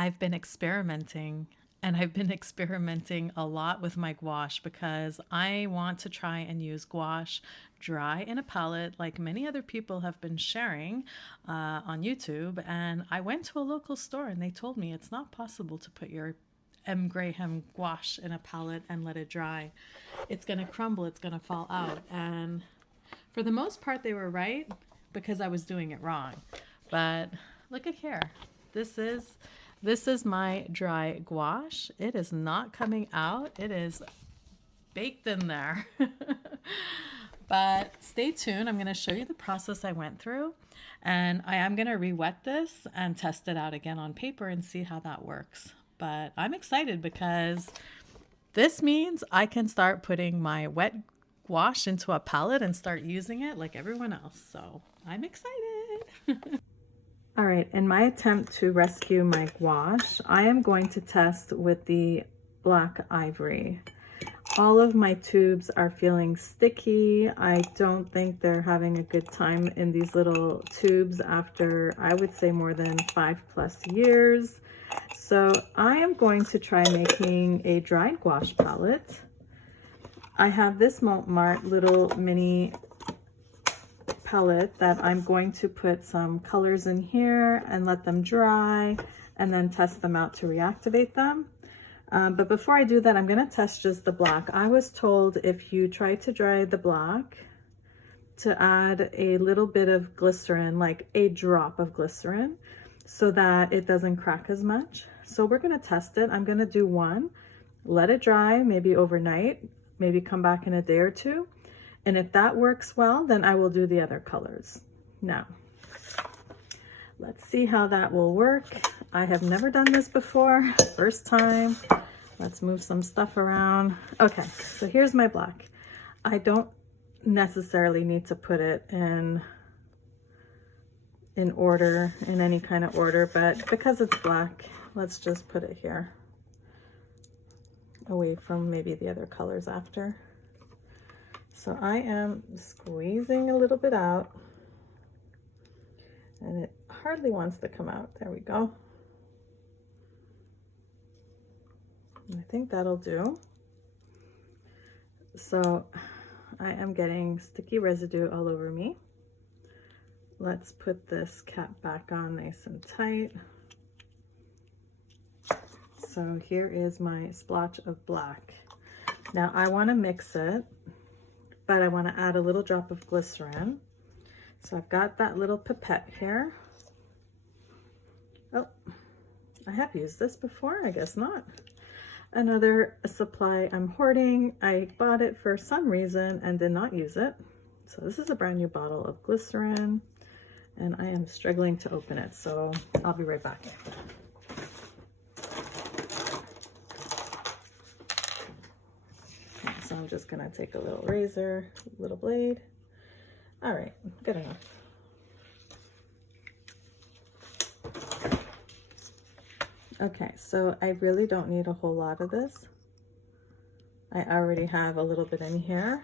I've been experimenting and I've been experimenting a lot with my gouache because I want to try and use gouache dry in a palette like many other people have been sharing on YouTube. And I went to a local store and they told me it's not possible to put your M. Graham gouache in a palette and let it dry. It's going to crumble, it's going to fall out. And for the most part, they were right because I was doing it wrong. But look at here. This is this is my dry gouache. It is not coming out. It is baked in there. But stay tuned. I'm going to show you the process I went through. And I am going to re-wet this and test it out again on paper and see how that works. But I'm excited because this means I can start putting my wet gouache into a palette and start using it like everyone else. So I'm excited. All right, in my attempt to rescue my gouache, I am going to test with the black ivory. All of my tubes are feeling sticky. I don't think they're having a good time in these little tubes after, I would say, more than 5+ years. So I am going to try making a dried gouache palette. I have this Mart little mini palette that I'm going to put some colors in here and let them dry and then test them out to reactivate them. But before I do that, I'm going to test just the black. I was told if you try to dry the black, to add a little bit of glycerin, like a drop of glycerin, so that it doesn't crack as much. So we're going to test it. I'm going to do one, let it dry, maybe overnight, maybe come back in a day or two. And if that works well, then I will do the other colors. Now, let's see how that will work. I have never done this before, first time. Let's move some stuff around. Okay, so here's my black. I don't necessarily need to put it in order, in any kind of order, but because it's black, let's just put it here, away from maybe the other colors after. So I am squeezing a little bit out, and it hardly wants to come out. There we go. I think that'll do. So I am getting sticky residue all over me. Let's put this cap back on nice and tight. So here is my splotch of black. Now I want to mix it, but I want to add a little drop of glycerin. So I've got that little pipette here. Oh, I have used this before, I guess not. Another supply I'm hoarding. I bought it for some reason and did not use it. So this is a brand new bottle of glycerin, and I am struggling to open it, so I'll be right back. So I'm just gonna take a little razor, little blade. All right, good enough. Okay, so I really don't need a whole lot of this. I already have a little bit in here.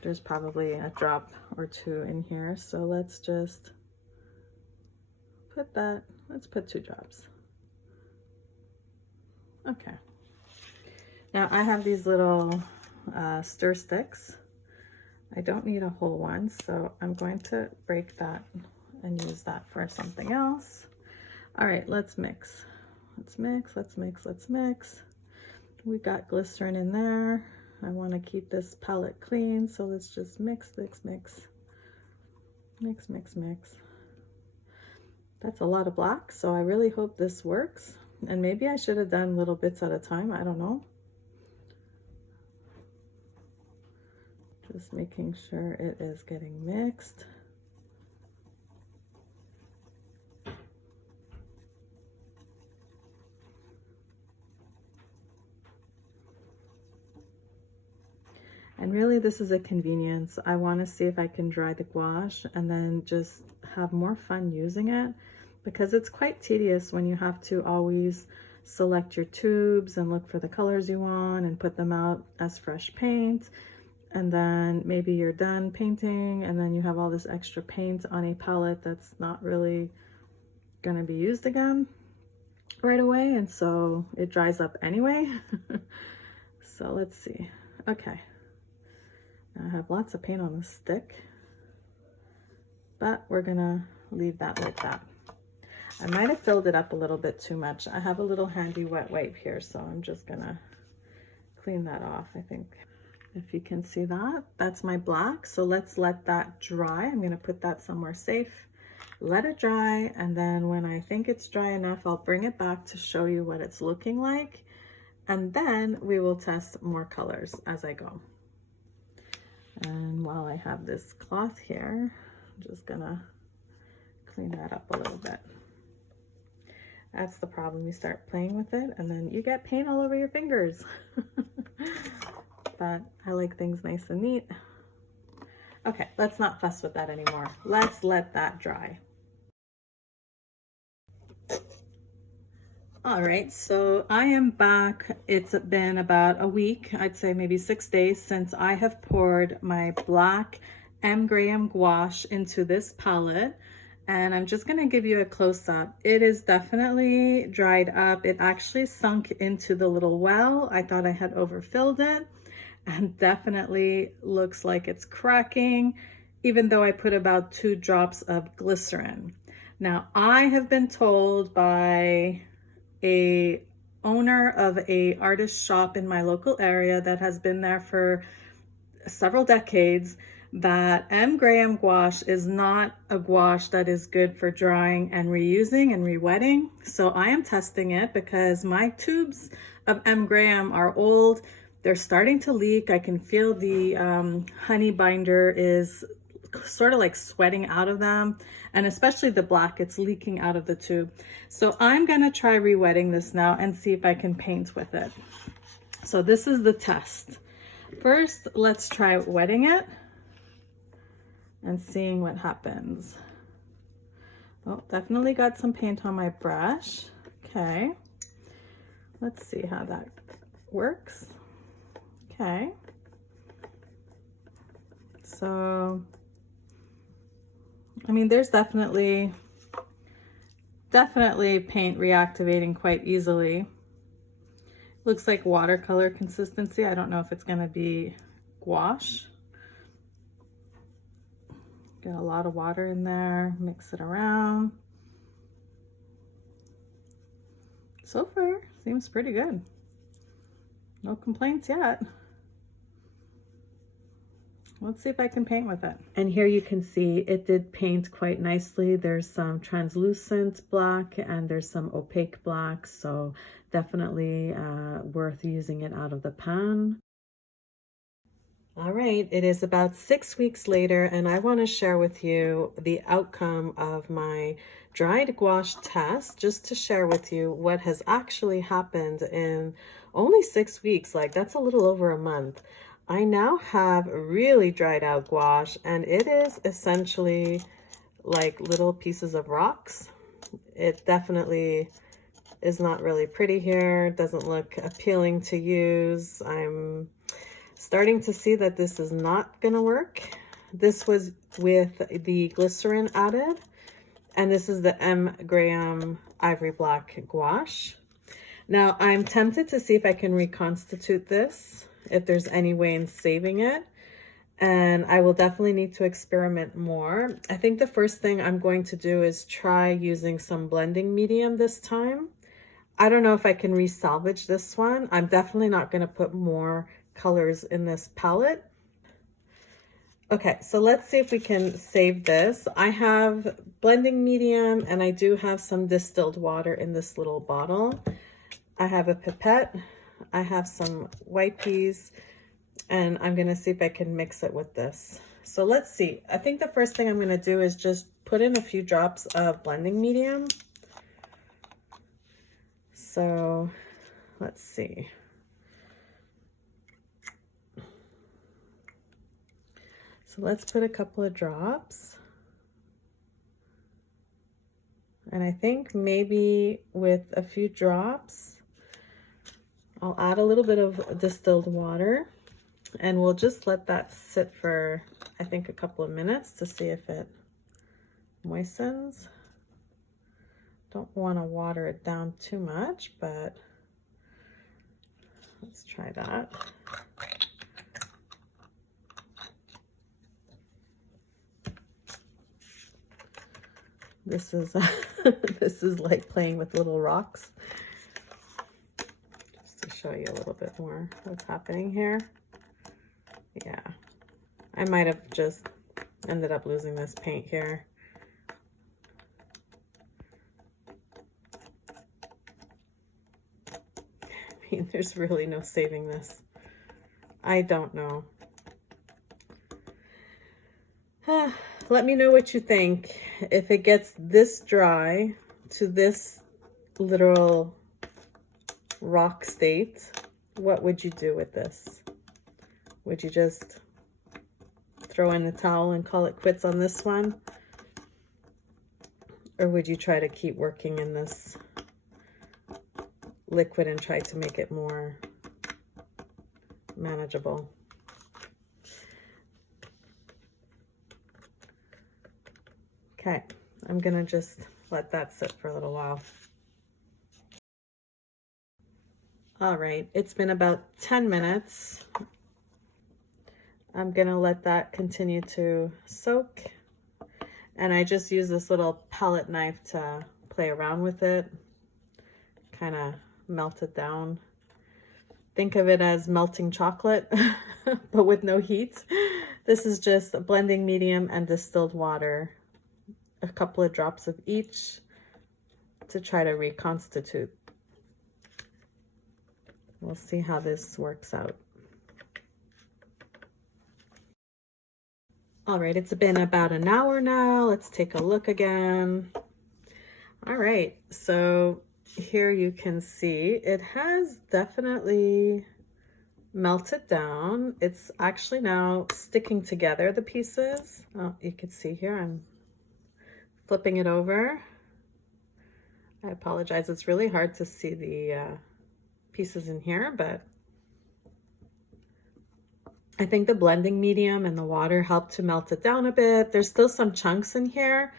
There's probably a drop or two in here, so let's just put that, let's put 2 drops. Okay. Now I have these little stir sticks. I don't need a whole one, so I'm going to break that and use that for something else. All right, let's mix. Let's mix, let's mix, let's mix. We got glycerin in there. I want to keep this palette clean, so let's just mix, mix, mix. Mix, mix, mix. That's a lot of black, so I really hope this works. And maybe I should have done little bits at a time, I don't know. Just making sure it is getting mixed. And really, this is a convenience. I want to see if I can dry the gouache and then just have more fun using it, because it's quite tedious when you have to always select your tubes and look for the colors you want and put them out as fresh paint. and then maybe you're done painting and then you have all this extra paint on a palette that's not really going to be used again right away, and so it dries up anyway. So let's see. Okay, now I have lots of paint on the stick, but we're gonna leave that like that. I might have filled it up a little bit too much. I have a little handy wet wipe here, so I'm just gonna clean that off. I think if you can see that, that's my black. So let's let that dry. I'm gonna put that somewhere safe, let it dry, and then when I think it's dry enough, I'll bring it back to show you what it's looking like, and then we will test more colors as I go. And while I have this cloth here, I'm just gonna clean that up a little bit. That's the problem, you start playing with it and then you get paint all over your fingers. But I like things nice and neat. Okay, let's not fuss with that anymore. Let's let that dry. All right, so I am back. It's been about a week, I'd say maybe 6 days, since I have poured my black M. Graham gouache into this palette. And I'm just gonna give you a close-up. It is definitely dried up. It actually sunk into the little well. I thought I had overfilled it, and definitely looks like it's cracking, even though I put about 2 drops of glycerin. Now, I have been told by a owner of a artist shop in my local area that has been there for several decades that M. Graham gouache is not a gouache that is good for drying and reusing and rewetting. So I am testing it because my tubes of M. Graham are old. They're starting to leak. I can feel the honey binder is sort of like sweating out of them, and especially the black, it's leaking out of the tube. So I'm gonna try rewetting this now and see if I can paint with it. So this is the test. First, let's try wetting it and seeing what happens. Oh, definitely got some paint on my brush. Okay, let's see how that works. Okay, so I mean, there's definitely paint reactivating quite easily. Looks like watercolor consistency. I don't know if it's gonna be gouache. Get a lot of water in there, mix it around. So far, seems pretty good. No complaints yet. Let's see if I can paint with it. And here you can see it did paint quite nicely. There's some translucent black and there's some opaque black, so definitely worth using it out of the pan. All right, it is about 6 weeks later, and I want to share with you the outcome of my dried gouache test, just to share with you what has actually happened in only 6 weeks. Like, that's a little over a month. I now have really dried out gouache, and it is essentially like little pieces of rocks. It definitely is not really pretty here. It doesn't look appealing to use. I'm starting to see that this is not gonna work. This was with the glycerin added, and this is the M. Graham Ivory Black Gouache. Now, I'm tempted to see if I can reconstitute this, if there's any way in saving it, and I will definitely need to experiment more. I think the first thing I'm going to do is try using some blending medium this time. I don't know if I can resalvage this one. I'm definitely not going to put more colors in this palette. Okay, so let's see if we can save this. I have blending medium, and I do have some distilled water in this little bottle. I have a pipette. I have some white peas, and I'm gonna see if I can mix it with this. So let's see. I think the first thing I'm gonna do is just put in a few drops of blending medium. So let's see. So let's put a couple of drops. And I think maybe with a few drops, I'll add a little bit of distilled water. And we'll just let that sit for, I think, a couple of minutes to see if it moistens. Don't want to water it down too much, but let's try that. This is this is like playing with little rocks. Just to show you a little bit more what's happening here. Yeah, I might have just ended up losing this paint here. I mean, there's really no saving this. I don't know. Let me know what you think. If it gets this dry to this literal rock state, what would you do with this? Would you just throw in the towel and call it quits on this one? Or would you try to keep working in this liquid and try to make it more manageable? Okay, I'm gonna just let that sit for a little while. All right, it's been about 10 minutes. I'm gonna let that continue to soak. And I just use this little palette knife to play around with it, kind of melt it down. Think of it as melting chocolate, but with no heat. This is just a blending medium and distilled water, a couple of drops of each to try to reconstitute. We'll see how this works out. All right, it's been about an hour now. Let's take a look again. All right, so here you can see it has definitely melted down. It's actually now sticking together, the pieces. Oh, you can see here, I'm flipping it over. I apologize, it's really hard to see the pieces in here, but I think the blending medium and the water helped to melt it down a bit. There's still some chunks in here.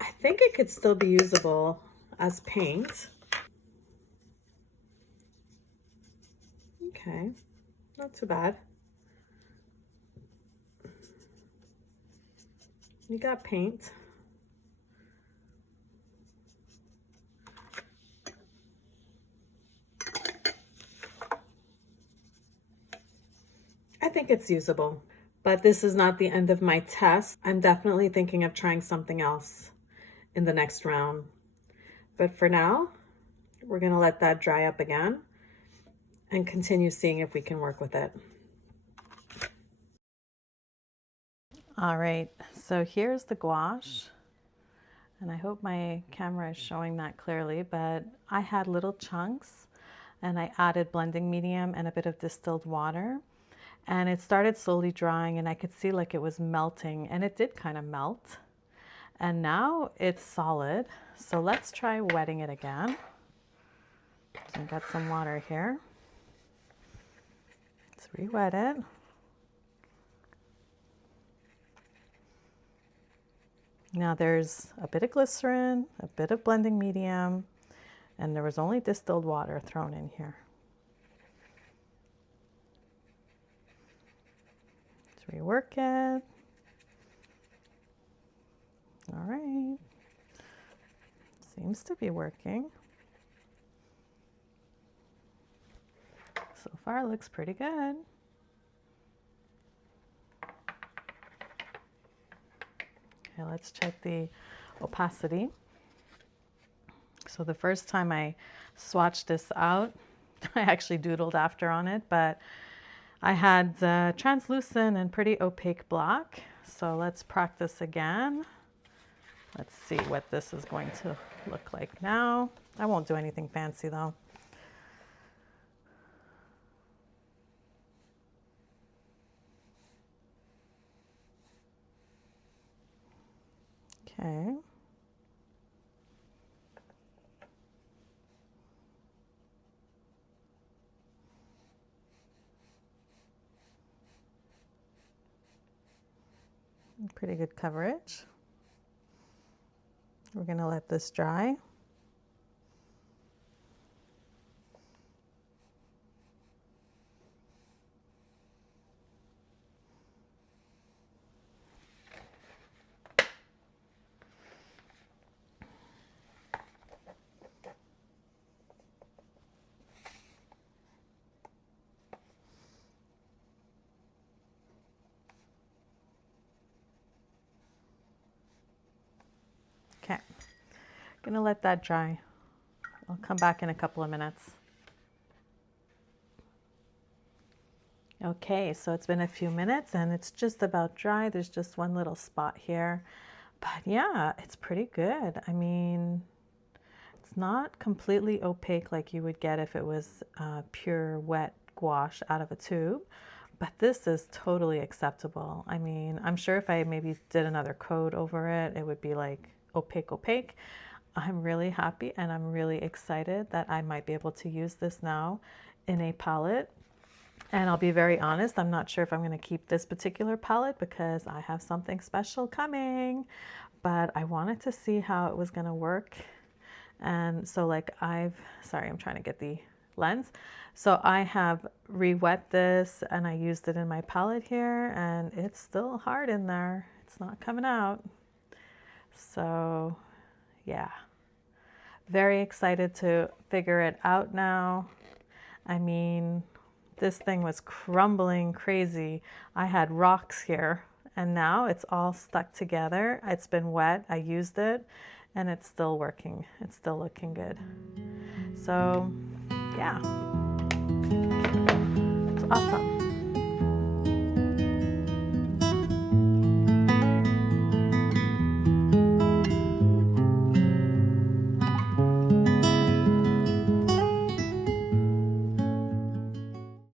I think it could still be usable as paint. Okay, not too bad. You got paint. I think it's usable, but this is not the end of my test. I'm definitely thinking of trying something else in the next round. But for now, we're gonna let that dry up again and continue seeing if we can work with it. All right, so here's the gouache. And I hope my camera is showing that clearly, but I had little chunks and I added blending medium and a bit of distilled water. And it started slowly drying and I could see like it was melting, and it did kind of melt. And now it's solid. So let's try wetting it again. So I've got some water here. Let's re-wet it. Now there's a bit of glycerin, a bit of blending medium, and there was only distilled water thrown in here. Let's rework it. All right. Seems to be working. So far, it looks pretty good. Okay, let's check the opacity. So the first time I swatched this out, I actually doodled after on it, but I had translucent and pretty opaque black. So let's practice again. Let's see what this is going to look like now. I won't do anything fancy though. Okay. Pretty good coverage. We're going to let this dry. Okay, gonna let that dry. I'll come back in a couple of minutes. Okay, so it's been a few minutes and it's just about dry. There's just one little spot here, but yeah, it's pretty good. I mean, it's not completely opaque like you would get if it was pure wet gouache out of a tube, but this is totally acceptable. I mean, I'm sure if I maybe did another coat over it, it would be like opaque. I'm really happy and I'm really excited that I might be able to use this now in a palette. And I'll be very honest, I'm not sure if I'm going to keep this particular palette because I have something special coming, but I wanted to see how it was going to work. And so like sorry, I'm trying to get the lens. So I have re-wet this and I used it in my palette here and it's still hard in there. It's not coming out. So yeah, very excited to figure it out now. I mean, this thing was crumbling crazy. I had rocks here and now it's all stuck together. It's been wet, I used it, and it's still working. It's still looking good. So yeah, it's awesome.